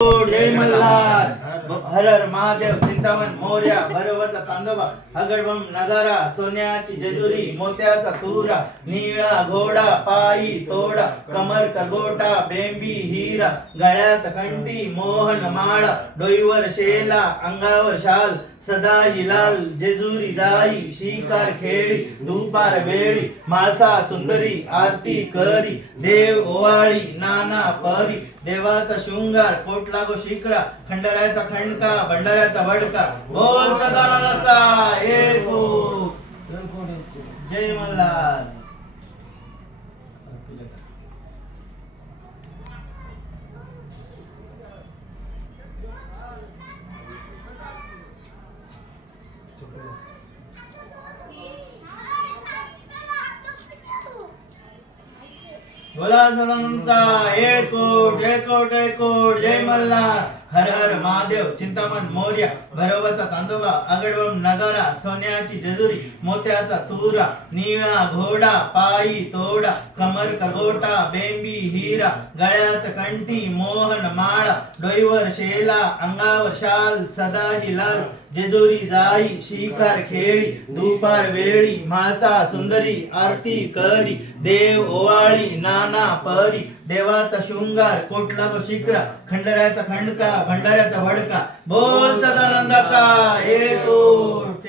जय मल्हार हर हर महादेव चिंतामण मोर्या भैरवाचा तांदोबा हगडबम नगारा सोन्याची जेजुरी मोत्याचा तुरा निळा घोडा पायी तोडा कमर कगोटा बेंबी हिरा गळ्यात कंठी मोहन माळा डोईवर शेला अंगावर शाल सदा हिलाल जेजुरी जाई शिकार खेळी दुपार वेळी माळसा सुंदरी आरती करी देव ओवाळी नाना परी देवाचा शृंगार कोट लागो शिखरा खंडरायाचा खंडका भंडाऱ्याचा वडका बोल सदानंदाचा एक जय मल्हार. बोला सदानंदाचा एक कोट जय मल्हार हर हर महादेव चिंतामण मोर्या भैरवाचा तांदोबा अगडबम नगारा सोन्याची जेजुरी मोत्याचा तुरा निळा घोडा पायी तोडा कमर कगोटा बेंबी हिरा गळ्यात कंठी मोहन माळा डोईवर शेला अंगावर शाल सदा हिलाल जेजुरी जाई शिकार खेळी दुपार वेळी माळसा सुंदरी आरती करी देव ओवाळी नाना परी देवाचा शृंगार कोटला गो शिखरा खंडरायाचा खंडका भंडाऱ्याचा वडका बोल सदानंदाचा एक कोट.